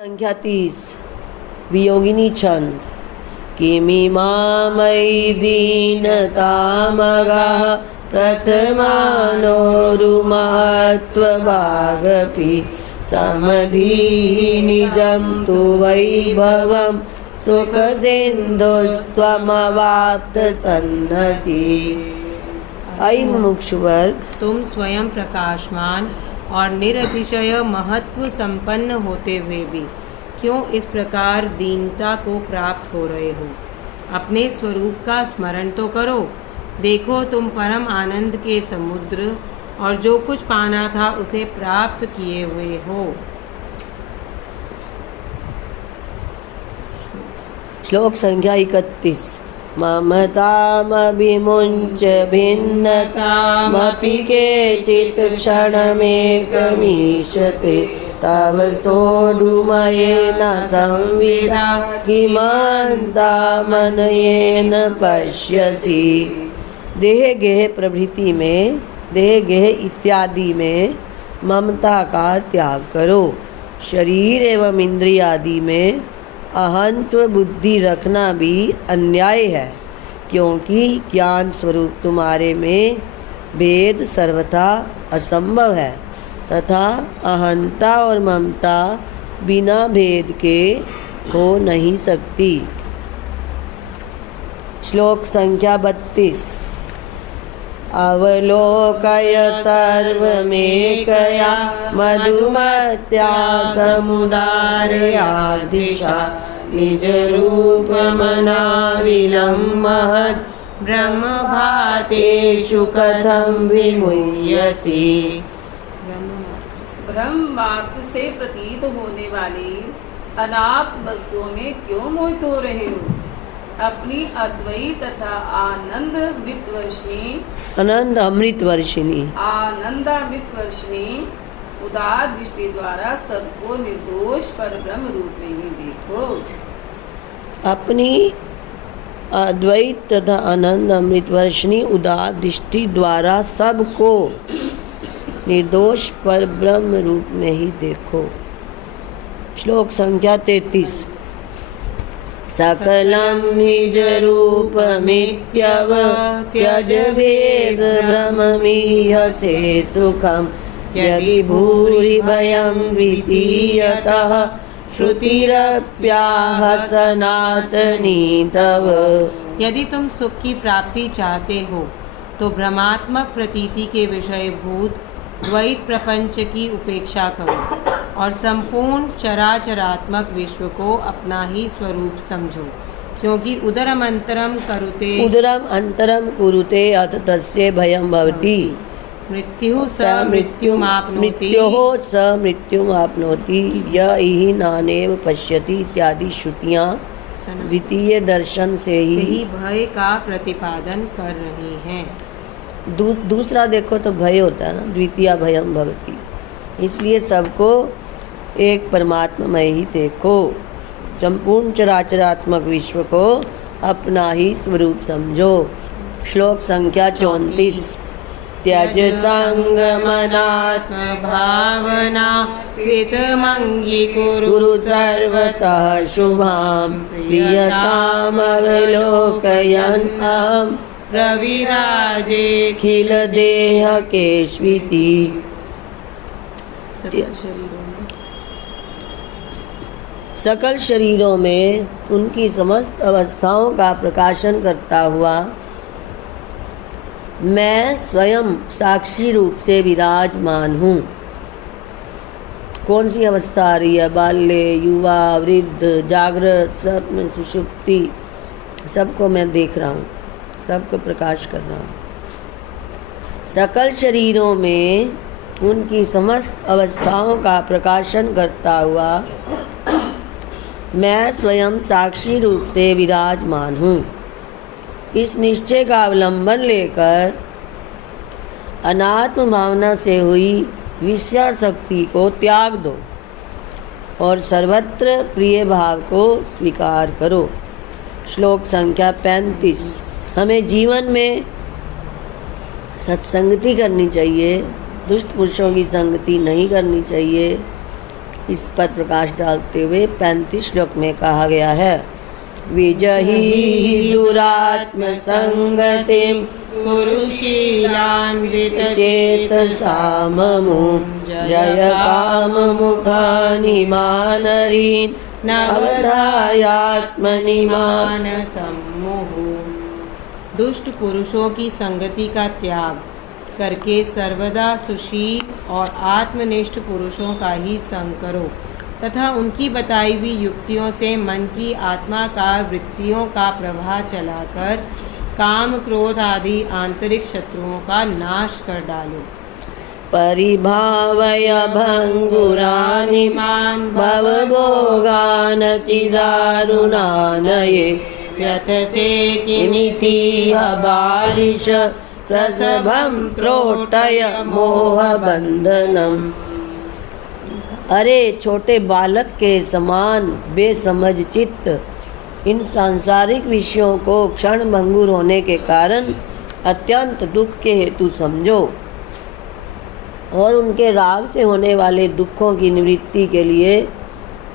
संख्या 30 वियोगिनी छंद। किमिमामयि दीनतामगाः प्रथमानोरुमहत्त्वभागपि समधीः निजं तु वैभवं सुखसिन्धुस्त्वमवाप्तसन्नसि। अयि मुमुक्षु वर्ग, तुम स्वयं प्रकाशमान और निरतिशय महत्व संपन्न होते हुए भी क्यों इस प्रकार दीनता को प्राप्त हो रहे हो? अपने स्वरूप का स्मरण तो करो। देखो, तुम परम आनंद के समुद्र और जो कुछ पाना था उसे प्राप्त किए हुए हो। श्लोक संख्या 31। ममतामभिमुञ्च भिन्नतामपि केचित् क्षणमेकमीशते तव सोढुमयेन संविदा किमन्तामनयेन पश्यसि। देह गेह प्रभृति में, देह गेह इत्यादि में ममता का त्याग करो। शरीर एवं इंद्रिय आदि में अहंत्व बुद्धि रखना भी अन्याय है, क्योंकि ज्ञान स्वरूप तुम्हारे में भेद सर्वथा असंभव है तथा अहंता और ममता बिना भेद के हो नहीं सकती। श्लोक संख्या 32। अवलोकय सर्वमेकया मधुमत्या समुदारया दिशा निजरूपमनाविलं महत् ब्रह्मभातेषु कथं विमुह्यसि। ब्रह्म मात्र से प्रतीत होने वाली अनाप वस्तुओं में क्यों मोहित हो रहे हो? अपनी अद्वैत तथा आनंद अमृत वर्षिणी उदार दृष्टि द्वारा सबको निर्दोष परब्रह्म रूप में ही देखो। अपनी अद्वैत तथा आनंद अमृत वर्षिणी उदार दृष्टि द्वारा सबको निर्दोष परब्रह्म रूप में ही देखो। श्लोक संख्या 33। सकलं निज रूपमित्यवत्यज भेद भ्रममीहसे सुखम यदि भूरि भयं वितीयतः श्रुतिरप्याह सनातनी तव। यदि तुम सुख की प्राप्ति चाहते हो तो भ्रमात्मक प्रतीति के विषयभूत द्वैत प्रपंच की उपेक्षा करो और संपूर्ण चराचरात्मक विश्व को अपना ही स्वरूप समझो, क्योंकि उदरम अंतरम कुरुते अथ तस्य भयं भवति। मृत्युः स मृत्युमाप्नोति य इहि नानेव पश्यति इत्यादि श्रुतियाँ द्वितीय दर्शन से ही भय का प्रतिपादन कर रही हैं। दूसरा देखो तो भय होता है ना, द्वितीय भयं भवति। इसलिए सबको एक परमात्मा ही देखो, संपूर्ण चराचरात्मक विश्व को अपना ही स्वरूप समझो। श्लोक संख्या 34। त्यज संगमनात्म भावना कृतमंगीकुरु सर्वतः शुभां प्रियतामवलोकयन् रविराजेखिल देह केश्विति। सकल शरीरों में उनकी समस्त अवस्थाओं का प्रकाशन करता हुआ मैं स्वयं साक्षी रूप से विराजमान हूँ। कौन सी अवस्था आ रही है? बाल्य, युवा, वृद्ध, जागृत, स्वप्न, सुषुप्ति, सबको मैं देख रहा हूँ, सबको प्रकाश कर रहा हूँ। सकल शरीरों में उनकी समस्त अवस्थाओं का प्रकाशन करता हुआ मैं स्वयं साक्षी रूप से विराजमान हूँ। इस निश्चय का अवलंबन लेकर अनात्म भावना से हुई विषयासक्ति को त्याग दो और सर्वत्र प्रिय भाव को स्वीकार करो। श्लोक संख्या 35। हमें जीवन में सत्संगति करनी चाहिए, दुष्ट पुरुषों की संगति नहीं करनी चाहिए इस पर प्रकाश डालते हुए 35 श्लोक में कहा गया है, विजही दुरात्म संगतिम कुरुशीलान्वित चेतसा ममु जय काम मुखानि मानरीन् नवधायात्मनि मान सम्मुहु। दुष्ट पुरुषों की संगति का त्याग करके सर्वदा सुशील और आत्मनिष्ठ पुरुषों का ही संग करो तथा उनकी बताई हुई युक्तियों से मन की आत्माकार वृत्तियों का प्रवाह चलाकर काम क्रोध आदि आंतरिक शत्रुओं का नाश कर डालो। परिभावय भंगुरानि मान भवभोगानति दारुणानये व्यतसे किमिति बालिश प्रसभं प्रोटय मोहबंधनम। अरे छोटे बालक के समान बेसमझ चित्त इन सांसारिक विषयों को क्षण भंगुर होने के कारण अत्यंत दुख के हेतु समझो और उनके राग से होने वाले दुखों की निवृत्ति के लिए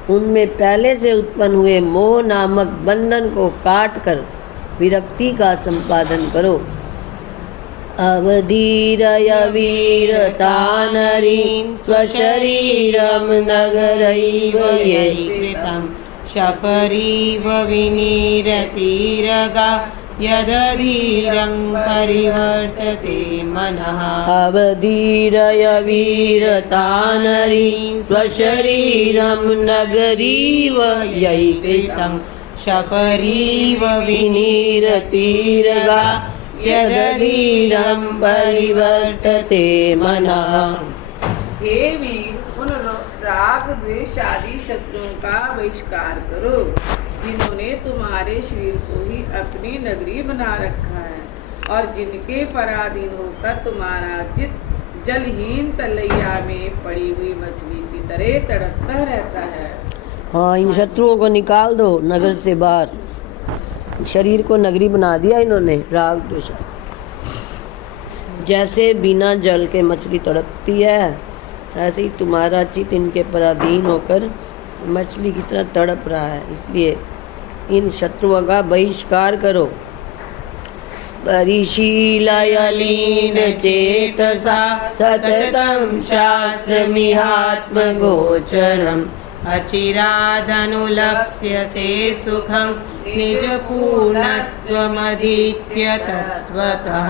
उनमें पहले से उत्पन्न हुए मोह नामक बंधन को काट कर विरक्ति का संपादन करो। अवधीरय वीरतानरीन् स्वशरीरं नगरैव येकृतं शफरीव विनिरतिरगा यदधीरं परिवर्तते मनः। अवधीरय वीरतानरीन् स्वशरीरं नगरीव यैकृतं शफरीव विनिरतिरगा यदधीरं परिवर्तते मनः। हे वीर, उन राग द्वेष आदि शत्रुओं का बहिष्कार करो जिन्होंने तुम्हारे शरीर को ही अपनी नगरी बना रखा है और जिनके पराधीन होकर तुम्हारा चित्त जलहीन तलैया में पड़ी हुई मछली की तरह तड़पता रहता है। हाँ, इन शत्रुओं को निकाल दो नगर से बाहर। शरीर को नगरी बना दिया इन्होंने राग द्वेष। जैसे बिना जल के मछली तड़पती है, ऐसे ही तुम्हारा चित्त इनके पराधीन होकर मछली की तरह तड़प रहा है। इसलिए इन शत्रुओं का बहिष्कार करो। परिशीलय लीन चेतसा सततं शास्त्रमिहात्मगोचरम् अचिरादनुलप्स्यसे सुखं निजपूर्णत्वमधीत्य तत्त्वतः।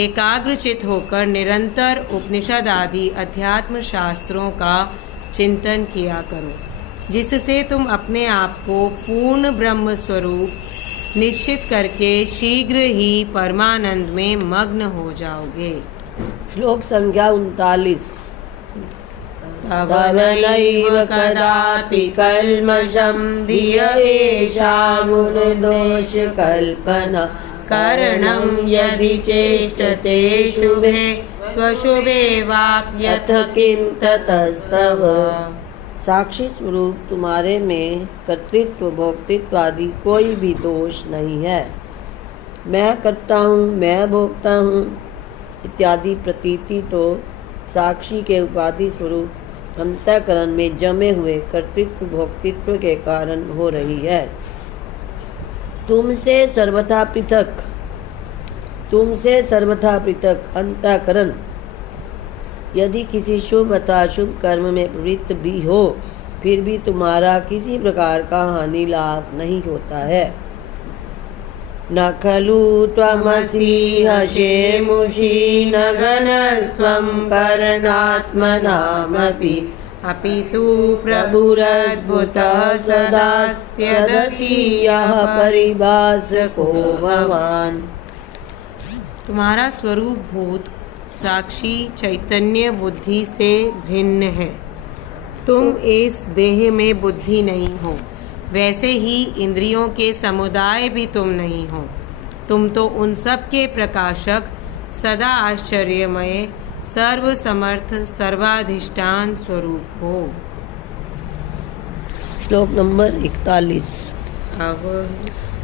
एकाग्रचित होकर निरंतर उपनिषद आदि अध्यात्म शास्त्रों का चिंतन किया करो, जिससे तुम अपने आप को पूर्ण ब्रह्म स्वरूप निश्चित करके शीघ्र ही परमानंद में मग्न हो जाओगे। श्लोक संख्या 39। तव नैव कदापि कल्मषं धिय एषा गुणदोष कल्पना करणं यदि चेष्टते शुभे त्वशुभे वाप्यथ किं ततस्तव। साक्षी स्वरूप तुम्हारे में कर्तृत्व भोक्तृत्व आदि कोई भी दोष नहीं है। मैं करता हूँ, मैं भोगता हूँ इत्यादि प्रतीति तो साक्षी के उपाधि स्वरूप अंतःकरण में जमे हुए कर्तृत्व भोक्तृत्व के कारण हो रही है। तुमसे सर्वथा पृथक अंतःकरण यदि किसी शुभ अथवा शुभ कर्म में प्रवृत्त भी हो, फिर भी तुम्हारा किसी प्रकार का हानि लाभ नहीं होता है। न खलु त्वमसि हशेमुषि न घनस्त्वं करणात्मनामपि अपि तु प्रभुरद्भुतः सदास्त्यदसि यः परिभासको भवान्। तुम्हारा स्वरूप भूत साक्षी चैतन्य बुद्धि से भिन्न है। तुम इस देह में बुद्धि नहीं हो, वैसे ही इंद्रियों के समुदाय भी तुम नहीं हो। तुम तो उन सब के प्रकाशक, सदा आश्चर्यमय, सर्व समर्थ, सर्वाधिष्ठान स्वरूप हो। श्लोक नंबर 41।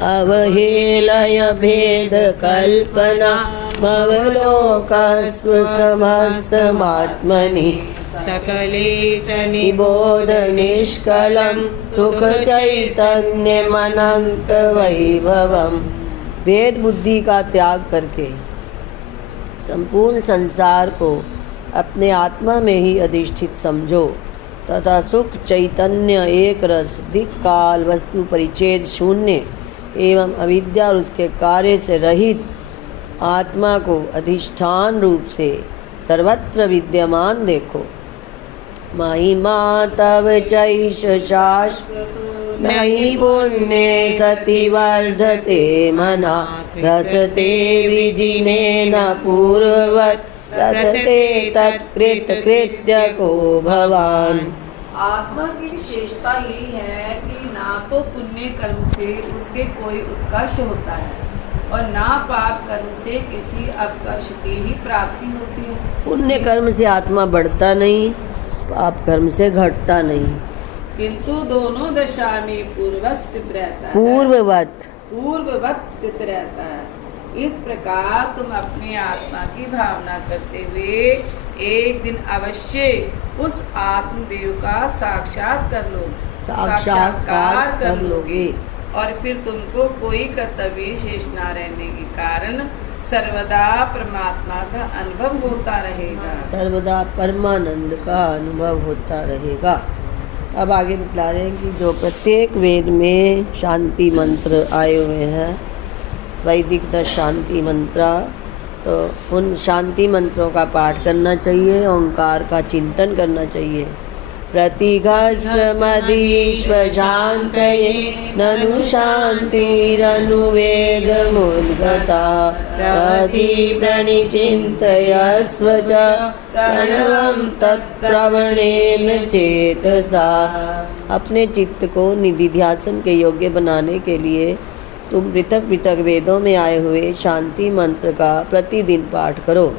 अवहेलय भेद कल्पना मवलोकस्व समस्तमात्मनि सकले च निबोध निष्कलं सुख चैतन्यमनंत वैभवम। भेद बुद्धि का त्याग करके संपूर्ण संसार को अपने आत्मा में ही अधिष्ठित समझो तथा सुख चैतन्य एक रस दिक् काल वस्तु परिच्छेद शून्य एवं अविद्या और उसके कार्य से रहित आत्मा को अधिष्ठान रूप से सर्वत्र विद्यमान देखो। महिमा तव चैष शाश्वत नहीं पुण्ये सति वर्धते मना रसते विजिने न पूर्ववत् रथते तत्कृत कृत्य को भवान। आत्मा की विशेषता यही है कि ना तो पुण्य कर्म से उसके कोई उत्कर्ष होता है और ना पाप कर्म से किसी अपकर्ष की ही प्राप्ति होती है। पुण्य कर्म से आत्मा बढ़ता नहीं, पाप कर्म से घटता नहीं, किंतु दोनों दशा में पूर्ववत स्थित रहता है। पूर्ववत स्थित रहता है। इस प्रकार तुम अपनी आत्मा की भावना करते हुए एक दिन अवश्य उस आत्मदेव का साक्षात्कार कर लोगे और फिर तुमको कोई कर्तव्य शेष न रहने के कारण सर्वदा परमात्मा का अनुभव होता रहेगा, सर्वदा परमानंद का अनुभव होता रहेगा। अब आगे बता रहे हैं कि जो प्रत्येक वेद में शांति मंत्र आए हुए हैं, वैदिक 10 शांति मंत्र, तो उन शांति मंत्रों का पाठ करना चाहिए, ओंकार का चिंतन करना चाहिए। प्रतिघस्रमदीश्व शान्तये ननु शान्तिरनुवेदमुद्गता रसि प्रणिचिन्तयस्व च प्रणवं तत्प्रवणेन चेतसा। अपने चित्त को निधिध्यासन के योग्य बनाने के लिए तुम पृथक पृथक वेदों में आए हुए शांति मंत्र का प्रतिदिन पाठ करो।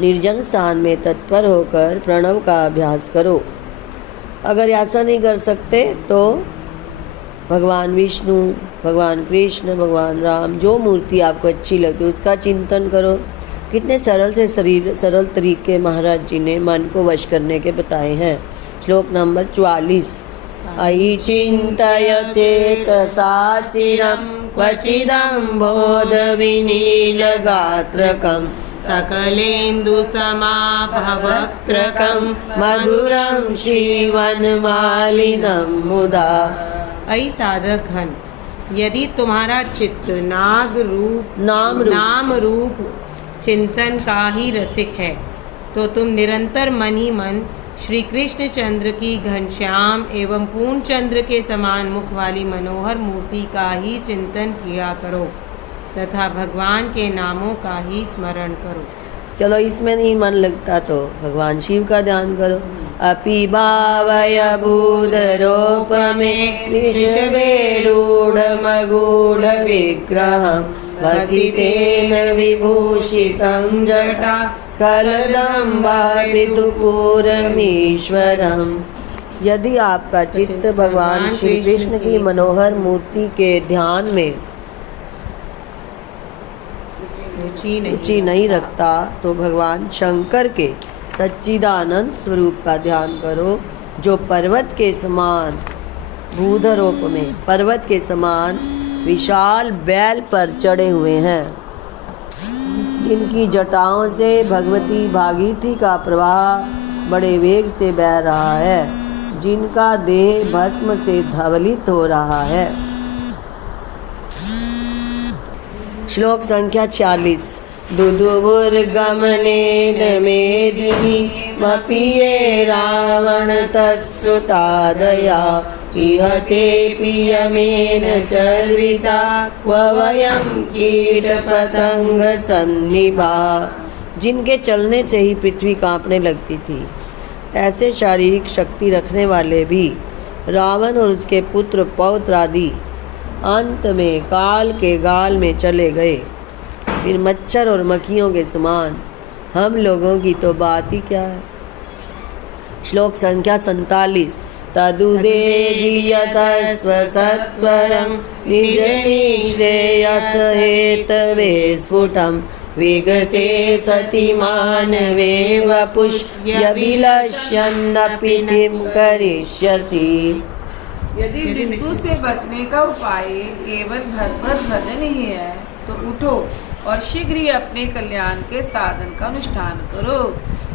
निर्जन स्थान में तत्पर होकर प्रणव का अभ्यास करो। अगर ऐसा नहीं कर सकते तो भगवान विष्णु, भगवान कृष्ण, भगवान राम, जो मूर्ति आपको अच्छी लगती है उसका चिंतन करो। कितने सरल तरीके महाराज जी ने मन को वश करने के बताए हैं। श्लोक नंबर 44। अयि चिन्तय चेतसा चिरं क्वचिदं बोधविनीलगात्रकं सकलेन्दुसमाभवक्त्रकं मधुरं श्रीवनमालिनं मुदा। ऐ साधक घन, यदि तुम्हारा चित्त नाम रूप चिंतन का ही रसिक है तो तुम निरंतर मन ही मन श्री कृष्ण चंद्र की घनश्याम एवं पूर्ण चंद्र के समान मुख वाली मनोहर मूर्ति का ही चिंतन किया करो तथा भगवान के नामों का ही स्मरण करो। चलो इसमें नहीं मन लगता तो भगवान शिव का ध्यान करो। अपि भावय भूधरोपमे ऋषभेरूढमगूढ विग्रहं वसितेन विभूषितं जटा स्खलदम्बाऋतुपूरमीश्वरम्। यदि आपका चित्त भगवान श्री कृष्ण की मनोहर मूर्ति के ध्यान में रुचि नहीं रखता तो भगवान शंकर के सच्चिदानंद स्वरूप का ध्यान करो, जो पर्वत के समान भूधरोप में पर्वत के समान विशाल बैल पर चढ़े हुए हैं, जिनकी जटाओं से भगवती भागीरथी का प्रवाह बड़े वेग से बह रहा है, जिनका देह भस्म से धवलित हो रहा है। श्लोक संख्या 46। दुदुभुर्गमनेन मेदिनी मपीये रावण तत्सुतादया इहते पियमेन चर्विता क्व वयं कीटपतंग सन्निभा। जिनके चलने से ही पृथ्वी कांपने लगती थी, ऐसे शारीरिक शक्ति रखने वाले भी रावण और उसके पुत्र पौत्र आदि अंत में काल के गाल में चले गए। फिर मच्छर और मक्खियों के समान हम लोगों की तो बात ही क्या है। श्लोक संख्या 47। तदुदेदीयतस्व सत्वरं निजनीश्रेयस हेतवे स्फुटं विगते सति मानवे वपुष्यभिलष्यन्नपि किं करिष्यसि। यदि मृत्यु से बचने का उपाय केवल भगवत भजन ही है तो उठो और शीघ्र ही अपने कल्याण के साधन का अनुष्ठान करो,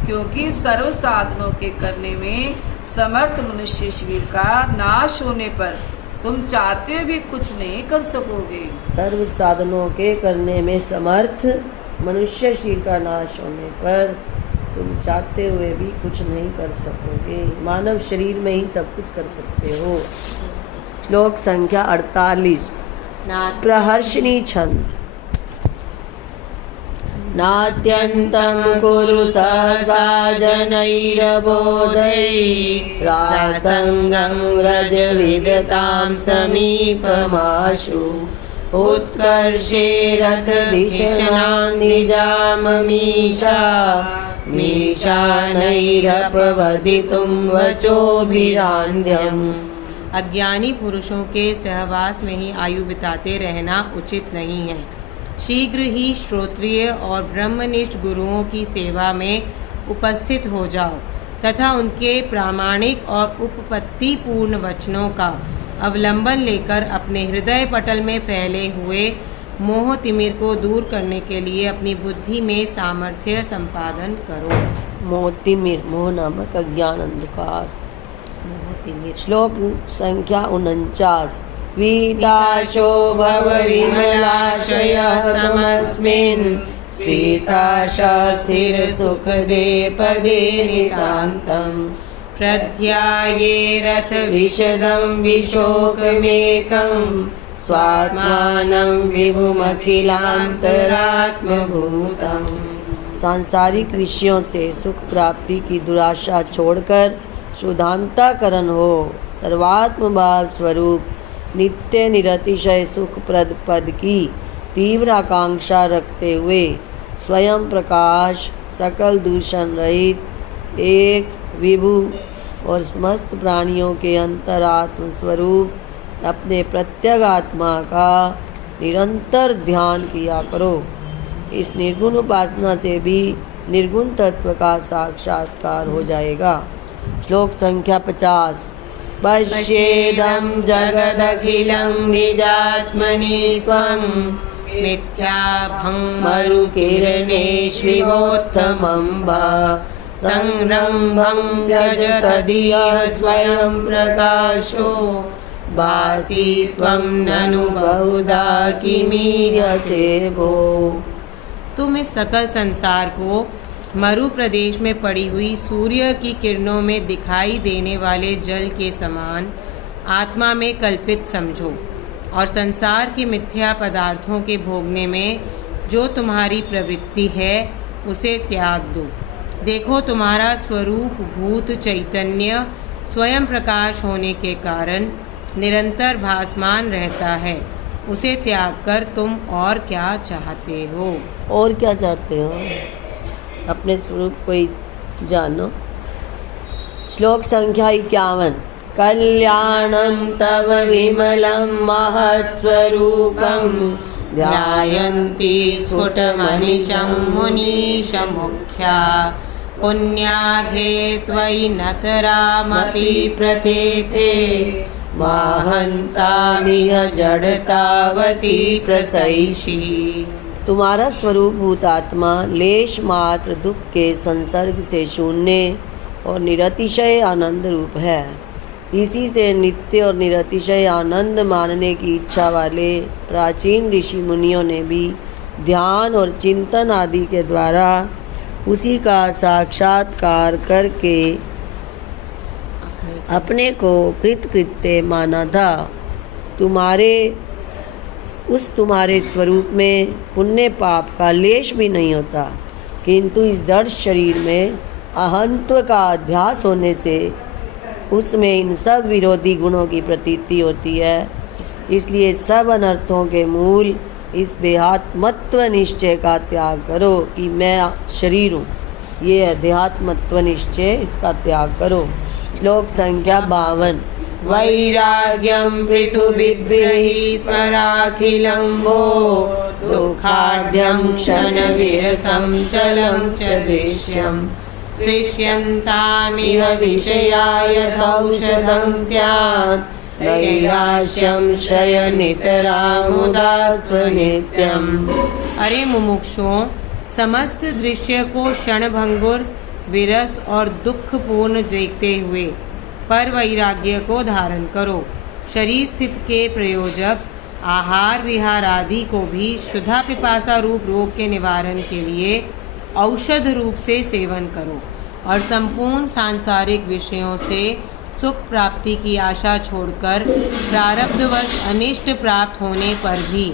क्योंकि सर्व साधनों के करने में समर्थ मनुष्य शरीर का नाश होने पर तुम चाहते हुए भी कुछ नहीं कर सकोगे। सर्व साधनों के करने में समर्थ मनुष्य शरीर का नाश होने पर तुम चाहते हुए भी कुछ नहीं कर सकोगे। मानव शरीर में ही सब कुछ कर सकते हो। श्लोक संख्या 48। प्रहर्षिणी छंद। नात्यन्तं कुरु सहसा जनैरबोधैरासङ्गं व्रज विदतां समीपमाशु उत्कर्षे रथधिषणां निजाममीशा मीशानैरपवदितुं वचोभिरान्ध्यम्। अज्ञानी पुरुषों के सहवास में ही आयु बिताते रहना उचित नहीं है। शीघ्र ही श्रोत्रिय और ब्रह्मनिष्ठ गुरुओं की सेवा में उपस्थित हो जाओ तथा उनके प्रामाणिक और उपपत्ति पूर्ण वचनों का अवलंबन लेकर अपने हृदय पटल में फैले हुए मोह तिमिर को दूर करने के लिए अपनी बुद्धि में सामर्थ्य संपादन करो। मोह तिमिर, मोह नामक अज्ञान अंधकार। श्लोक संख्या 49। वीताशो भव विमलाशयः समस्मिन् स्वीताशा स्थिर सुखदे पदे नितान्तम् प्रध्याये रथ विशदं विशोकमेकं स्वात्मानं विभुमखिलान्तरात्मभूतम्। सांसारिक विषयों से सुख प्राप्ति की दुराशा छोड़कर शुद्धांतकरण हो। सर्वात्म भाव स्वरूप नित्य निरतिशय सुखप्रद पद की तीव्र आकांक्षा रखते हुए स्वयं प्रकाश सकल दूषण रहित एक विभु और समस्त प्राणियों के अंतरात्म स्वरूप अपने प्रत्यग आत्मा का निरंतर ध्यान किया करो। इस निर्गुण उपासना से भी निर्गुण तत्व का साक्षात्कार हो जाएगा। श्लोक संख्या 50। पश्येदं जगदखिलं निजात्मनि त्वं मिथ्याभं मरुकिरणेष्विवोत्तमं वा संरम्भं त्यज तदीयः स्वयं प्रकाशो भासि त्वं ननु बहुधा किमीयसे भो। तुम इस सकल संसार को मरु प्रदेश में पड़ी हुई सूर्य की किरणों में दिखाई देने वाले जल के समान आत्मा में कल्पित समझो और संसार के मिथ्या पदार्थों के भोगने में जो तुम्हारी प्रवृत्ति है उसे त्याग दो। देखो तुम्हारा स्वरूप भूत चैतन्य स्वयं प्रकाश होने के कारण निरंतर भासमान रहता है। उसे त्याग कर तुम और क्या चाहते हो? और क्या चाहते हो? अपने स्वरूप को ही जानो। श्लोक संख्या 51। कल्याणं तव विमलं महत्स्वरूपं ध्यायन्ति स्फुटमनिशं मुनीशमुख्या पुण्याघे त्वयि नतरामपि प्रथेते माहन्तामिह जडतावती प्रसैषी। तुम्हारा स्वरूप भूतात्मा लेश मात्र दुख के संसर्ग से शून्य और निरतिशय आनंद रूप है। इसी से नित्य और निरतिशय आनंद मानने की इच्छा वाले प्राचीन ऋषि मुनियों ने भी ध्यान और चिंतन आदि के द्वारा उसी का साक्षात्कार करके अपने को कृतकृत्य माना था। तुम्हारे स्वरूप में पुण्य पाप का लेश भी नहीं होता, किंतु इस जड़ शरीर में अहंत्व का अध्यास होने से उसमें इन सब विरोधी गुणों की प्रतीति होती है। इसलिए सब अनर्थों के मूल इस देहात्मत्व निश्चय का त्याग करो कि मैं शरीर हूँ। ये अध्यात्मत्व निश्चय, इसका त्याग करो। श्लोक संख्या 52। वैराग्यं पृथुबिभ्रहि स्मराखिलं वो दुःखाढ्यं क्षणविरसं चलं च दृश्यम् दृश्यन्तामिह विषया यथौषधं स्यात् नैराश्यं शयनितरामुदा स्वनित्यम्। अरे मुमुक्षुओं, समस्त दृश्य को क्षणभंगुर, विरस और दुखपूर्ण देखते हुए पर वैराग्य को धारण करो। शरीर स्थित के प्रयोजक आहार विहार आदि को भी शुद्धा पिपासा रूप रोग के निवारण के लिए औषध रूप से सेवन करो और संपूर्ण सांसारिक विषयों से सुख प्राप्ति की आशा छोड़कर प्रारब्धवश अनिष्ट प्राप्त होने पर भी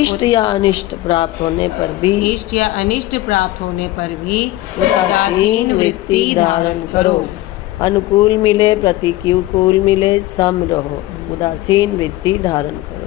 इष्ट या अनिष्ट प्राप्त होने पर भी इष्ट या अनिष्ट प्राप्त होने पर भी उदासीन वृत्ति धारण करो। अनुकूल मिले प्रतिकूल मिले सम रहो, उदासीन वृत्ति धारण करो।